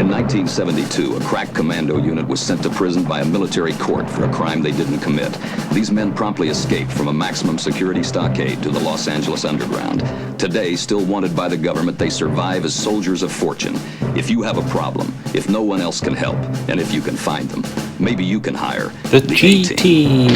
In 1972, a crack commando unit was sent to prison by a military court for a crime they didn't commit. These men promptly escaped from a maximum security stockade to the Los Angeles underground. Today, still wanted by the government, they survive as soldiers of fortune. If you have a problem, if no one else can help, and if you can find them, maybe you can hire the G-Team.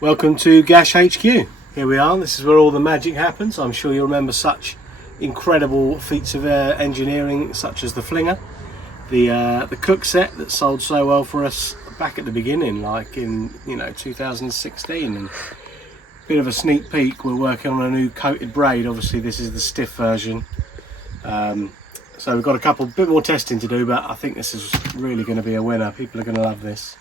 Welcome to Gash HQ. Here we are. This is where all the magic happens. I'm sure you'll remember such incredible feats of engineering, such as the flinger, the cook set that sold so well for us back at the beginning, like in 2016. And a bit of a sneak peek, we're working on a new coated braid. Obviously, this is the stiff version. So we've got a bit more testing to do, but I think this is really going to be a winner. People are going to love this.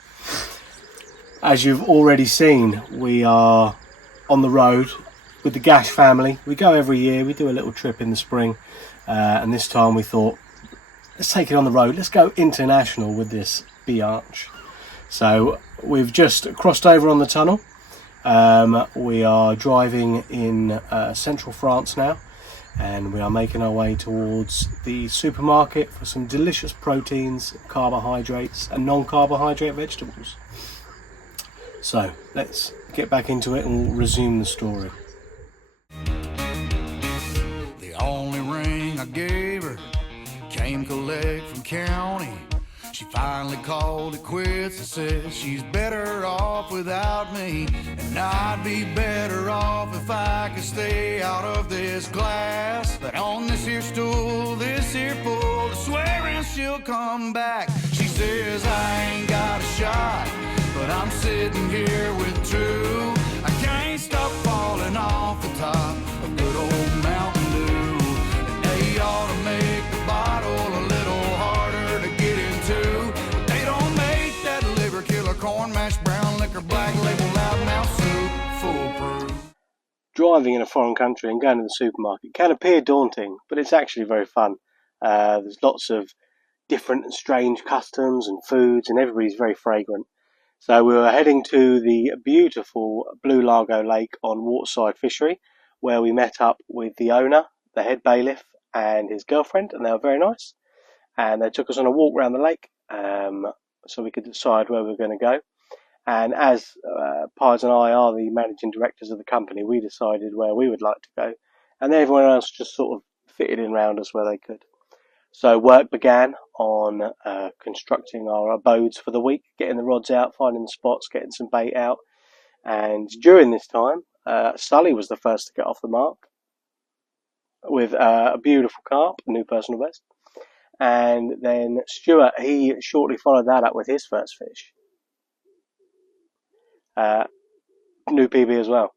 As you've already seen, we are on the road with the Gash family. We go every year, we do a little trip in the spring, and this time we thought, let's take it on the road, let's go international with this B-arch. So we've just crossed over on the tunnel. We are driving in central France now, and we are making our way towards the supermarket for some delicious proteins, carbohydrates and non-carbohydrate vegetables. So let's get back into it and we'll resume the story. The only ring I gave her came collect from county. She finally called it quits and said she's better off without me, and I'd be better off if I could stay out of this glass. But on this here stool, this here pool, swearing she'll come back. She says I ain't got a shot, but I'm sitting here with two. I can't stop falling off the top of good old Mountain Dew. And they ought to make the bottle a little harder to get into. But they don't make that liver killer, corn mash, brown liquor, black label, loudmouth soup foolproof. Driving in a foreign country and going to the supermarket can appear daunting, but it's actually very fun. There's lots of different and strange customs and foods, and everybody's very fragrant. So we were heading to the beautiful Blue Largo Lake on Waterside Fishery, where we met up with the owner, the head bailiff, and his girlfriend, and they were very nice. And they took us on a walk around the lake, so we could decide where we were going to go. And as Pies and I are the managing directors of the company, we decided where we would like to go, and then everyone else just sort of fitted in around us where they could. So work began on constructing our abodes for the week, getting the rods out, finding the spots, getting some bait out. And during this time, Sully was the first to get off the mark with a beautiful carp, a new personal best. And then Stuart, he shortly followed that up with his first fish. New PB as well.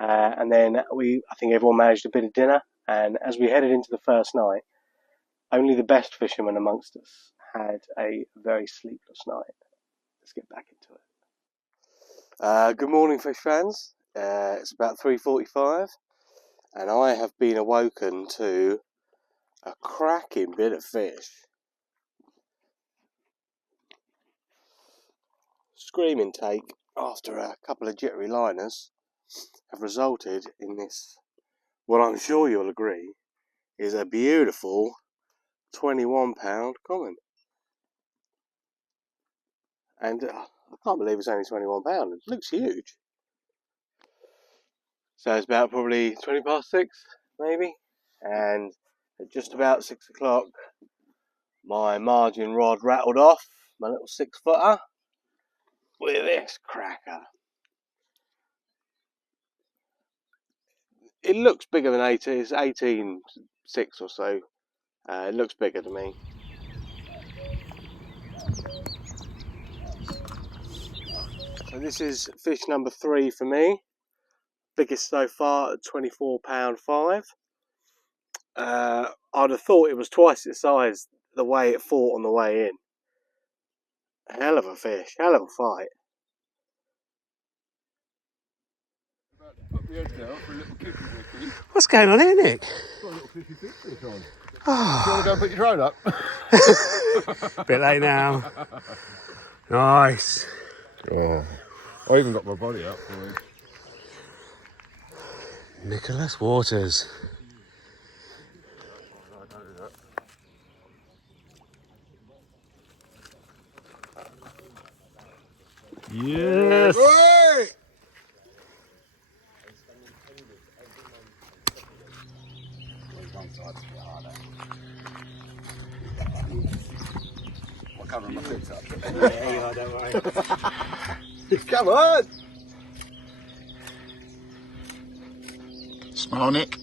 And then I think everyone managed a bit of dinner. And as we headed into the first night, only the best fishermen amongst us had a very sleepless night. Let's get back into it. Good morning, fish fans. It's about 3:45, and I have been awoken to a cracking bit of fish. Screaming take after a couple of jittery liners have resulted in this, what I'm sure you'll agree, is a beautiful £21 common. And I can't believe it's only £21. It looks huge. So it's about probably 20 past 6, maybe. And at just about 6 o'clock, my margin rod rattled off, my little 6-footer, with this cracker. It looks bigger than 18, it's 18.6 or so. It looks bigger to me. So this is fish number 3 for me. Biggest so far at £24.5. I'd have thought it was twice its size the way it fought on the way in. Hell of a fish, hell of a fight. What's going on here, Nick? Got a little fishy fish on. Do you want to go and put your drone up? Bit late now. Nice. Oh, I even got my body up for you. Nicholas Waters. Yes. Right. I'm covering my feet up. Yeah, you are, don't worry. Come on! Smile, Nick.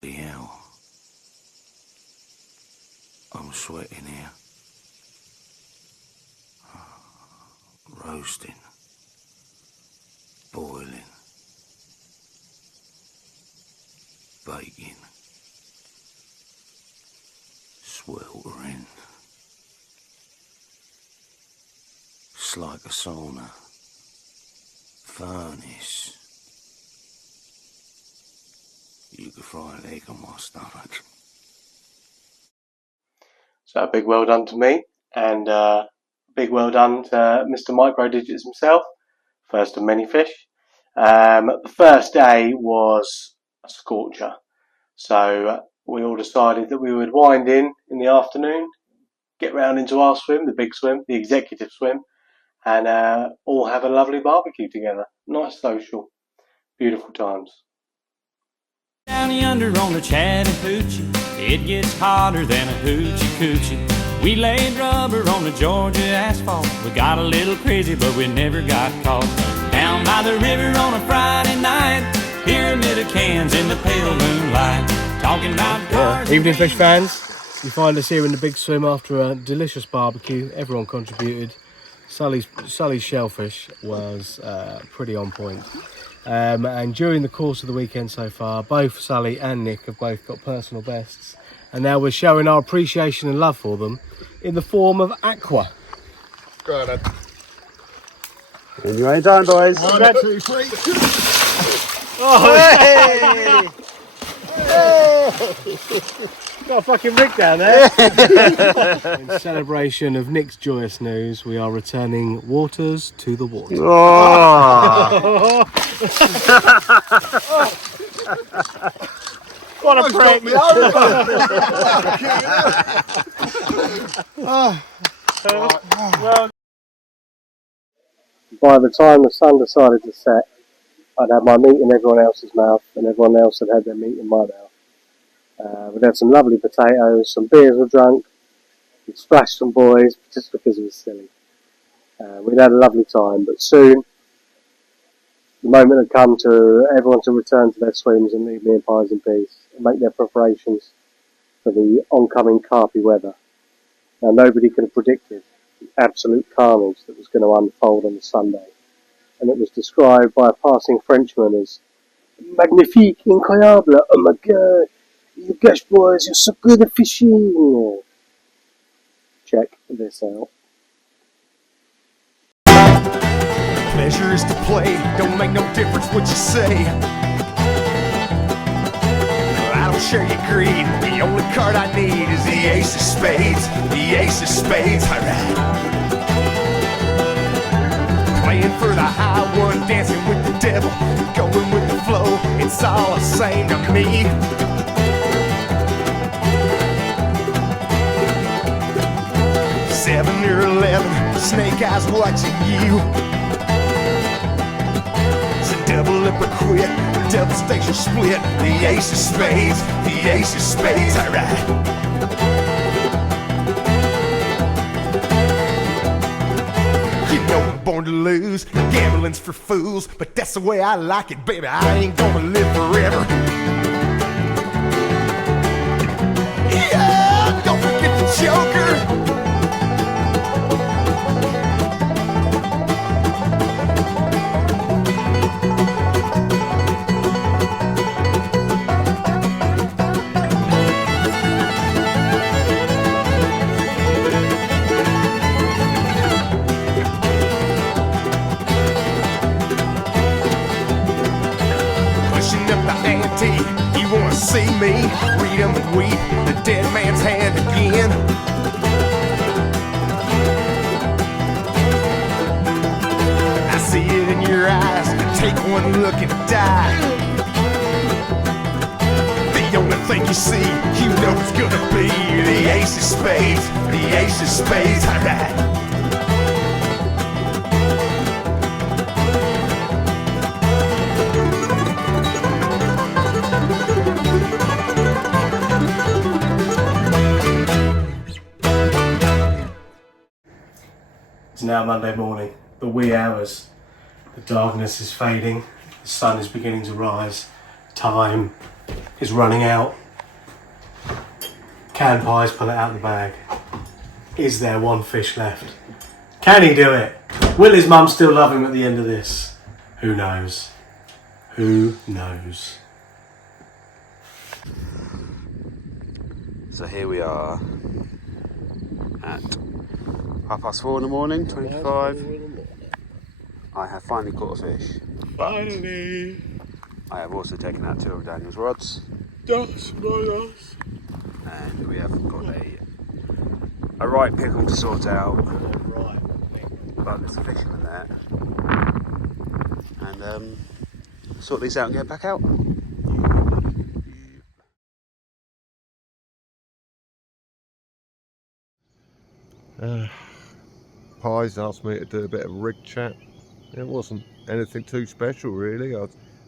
The hell. I'm sweating here. Roasting. Boiling. Baking. Sweltering. It's like a sauna. Furnace. You could fry an egg on my stomach. So a big well done to me, and big well done to Mr. Micro Digits himself. First of many fish. The first day was a scorcher. So we all decided that we would wind in the afternoon, get round into our swim, the big swim, the executive swim, and all have a lovely barbecue together. Nice social, beautiful times. Down yonder on the Chattahoochee, it gets hotter than a hoochie coochie. We laid rubber on the Georgia asphalt. We got a little crazy, but we never got caught. Down by the river on a Friday night, pyramid of cans in the pale moonlight, talking about cars. Evening fish fans, you find us here in the big swim after a delicious barbecue. Everyone contributed. Sully's shellfish was pretty on point. And during the course of the weekend so far, both Sully and Nick have both got personal bests, and now we're showing our appreciation and love for them in the form of aqua. Go on, then. In your own time, boys. 1, 2, 3. Oh, got a fucking rig down there. In celebration of Nick's joyous news, we are returning Waters to the water. Oh. What a prick! By the time the sun decided to set, I'd had my meat in everyone else's mouth, and everyone else had had their meat in my mouth. We'd had some lovely potatoes, some beers were drunk, we'd splashed some boys just because it was silly. We'd had a lovely time, but soon the moment had come to everyone to return to their swims and leave me in pies and peace and make their preparations for the oncoming carpy weather. Now nobody could have predicted the absolute carnage that was going to unfold on the Sunday, and it was described by a passing Frenchman as magnifique, incroyable, oh my god, you Gash boys, you're so good at fishing. Check this out. Pleasure is to play, don't make no difference what you say. I don't share your greed, the only card I need is the ace of spades. The ace of spades, alright. Playing for the high one, dancing with the devil, going with the flow, it's all the same to me. you're 11, snake eyes watching you. So double up or quit, double stakes or split. The ace of spades, the ace of spades, alright. You know I'm born to lose, gambling's for fools, but that's the way I like it, baby. I ain't gonna live forever. Yeah, don't forget the Joker. You wanna see me read 'em and weep the dead man's hand again? I see it in your eyes. Take one look and die. The only thing you see, you know it's gonna be the ace of spades, the ace of spades. Alright. It's now Monday morning, the wee hours. The darkness is fading, the sun is beginning to rise, time is running out. Can Pies pull it out of the bag? Is there one fish left? Can he do it? Will his mum still love him at the end of this? Who knows? Who knows? So here we are at 4:30 in the morning, 25. I have finally caught a fish. Finally! I have also taken out 2 of Daniel's rods. That's nice. And we have got a right pickle to sort out. Right. But there's a fisherman there. And sort these out and get back out. Pies asked me to do a bit of rig chat. It wasn't anything too special really. I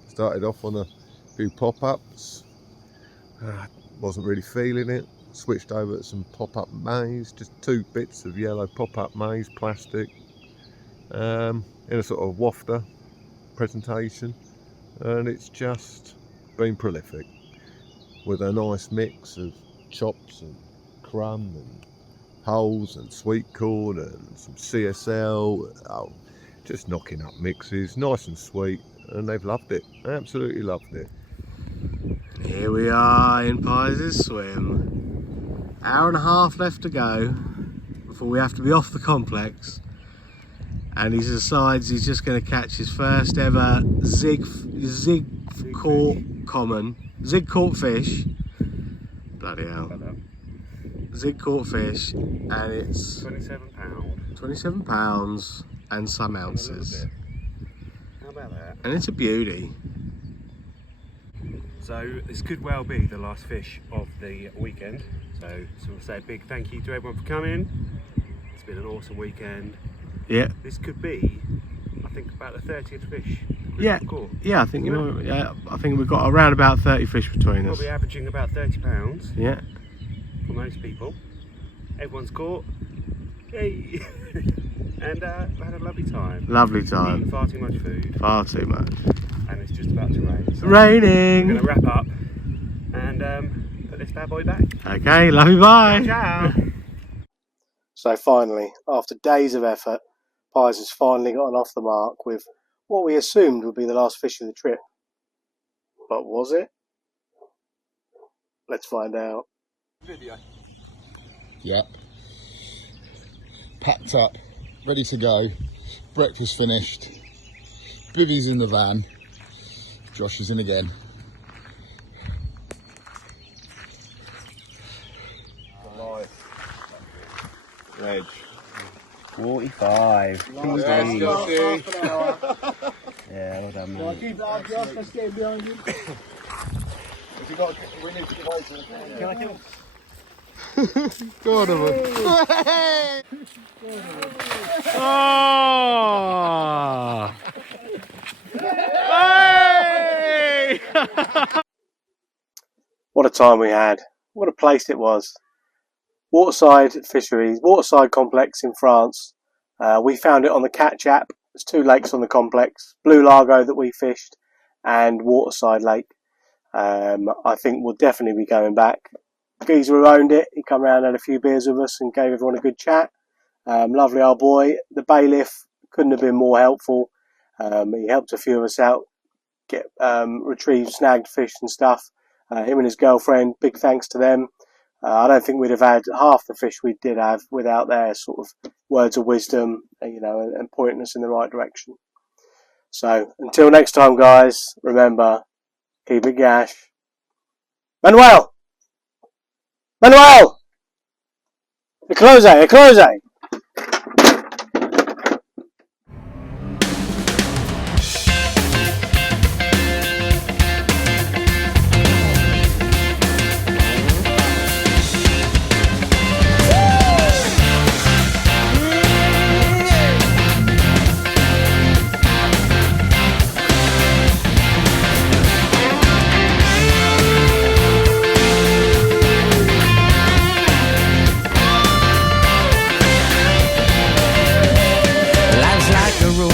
started off on a few pop-ups. Wasn't really feeling it. Switched over to some pop-up maize, just 2 bits of yellow pop-up maize, plastic, in a sort of wafter presentation, and it's just been prolific with a nice mix of chops and crumb and hulls and sweet corn and some CSL. Oh, just knocking up mixes, nice and sweet, and they've loved it, absolutely loved it. Here we are in Pies' swim. Hour and a half left to go before we have to be off the complex, and he decides he's just going to catch his first ever zig caught fish. Bloody hell. Zig caught fish, and it's 27 pounds and some ounces. How about that? And it's a beauty. So this could well be the last fish of the weekend. So we'll say a big thank you to everyone for coming. It's been an awesome weekend. Yeah. This could be, I think, about the 30th fish. Yeah. Yeah, I think I think we've got around about 30 fish between us. Probably averaging about 30 pounds. Yeah. For most people. Everyone's caught. Yay! And had a lovely time. Lovely time. Eating far too much food. Far too much. And it's just about to rain. So Raining! we're going to wrap up and put this bad boy back. Okay, love you, bye! Ciao! So finally, after days of effort, Pies has finally gotten off the mark with what we assumed would be the last fish of the trip. But was it? Let's find out. Yep. Packed up, ready to go. Breakfast finished. Bibby's in the van. Josh is in again. Edge. 45. Yeah, well done, man. We need to get away to the Go on, Emma. Oh! Hey! What a time we had. What a place it was. Waterside Fisheries, Waterside Complex in France. We found it on the Catch app. There's 2 lakes on the complex. Blue Largo that we fished and Waterside Lake. I think we'll definitely be going back. Geezer who owned it, he come round, had a few beers with us and gave everyone a good chat. Lovely old boy. The bailiff couldn't have been more helpful. He helped a few of us out, get retrieve snagged fish and stuff. Him and his girlfriend, big thanks to them. I don't think we'd have had half the fish we did have without their sort of words of wisdom, you know, and pointing us in the right direction. So until next time, guys, remember, keep it gash. Manuel! Manuel! Eclose!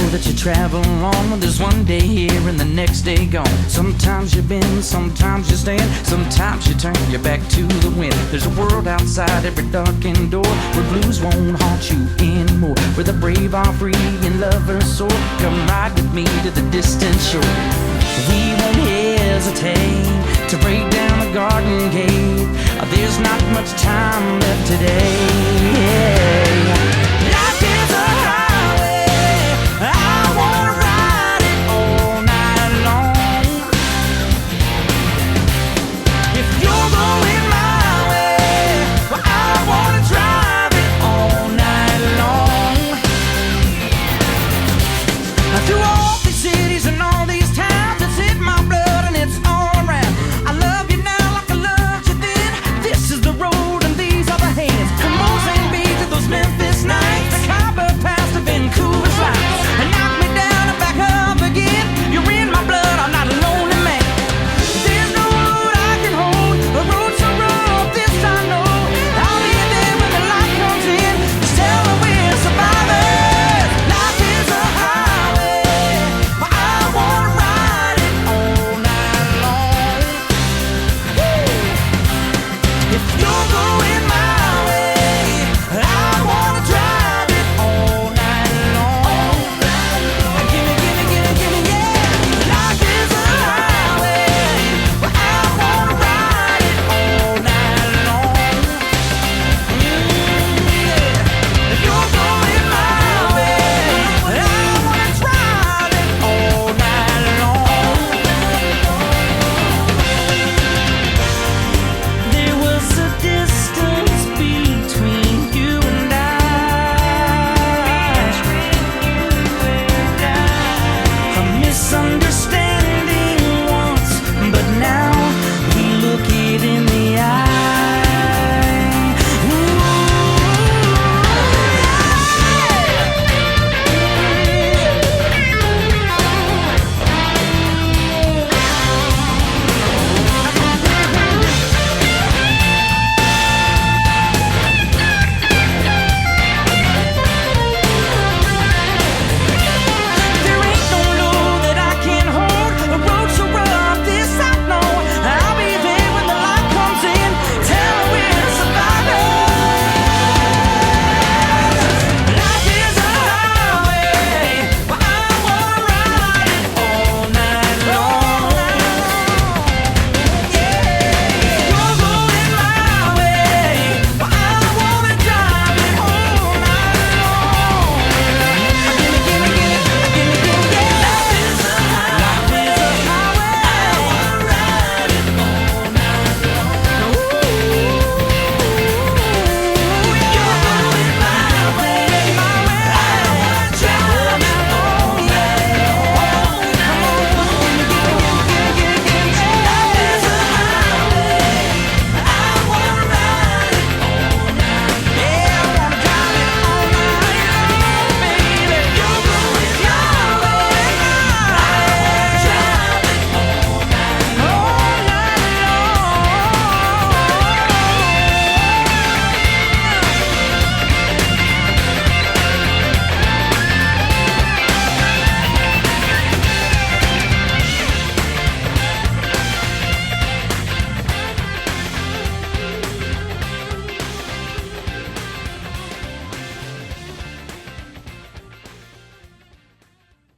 That you travel on, there's one day here and the next day gone. Sometimes you bend, sometimes you stand, sometimes you turn your back to the wind. There's a world outside every darkened door where blues won't haunt you anymore, where the brave are free and lovers soar. Come ride with me to the distant shore. We won't hesitate to break down the garden gate. There's not much time left today. Yeah.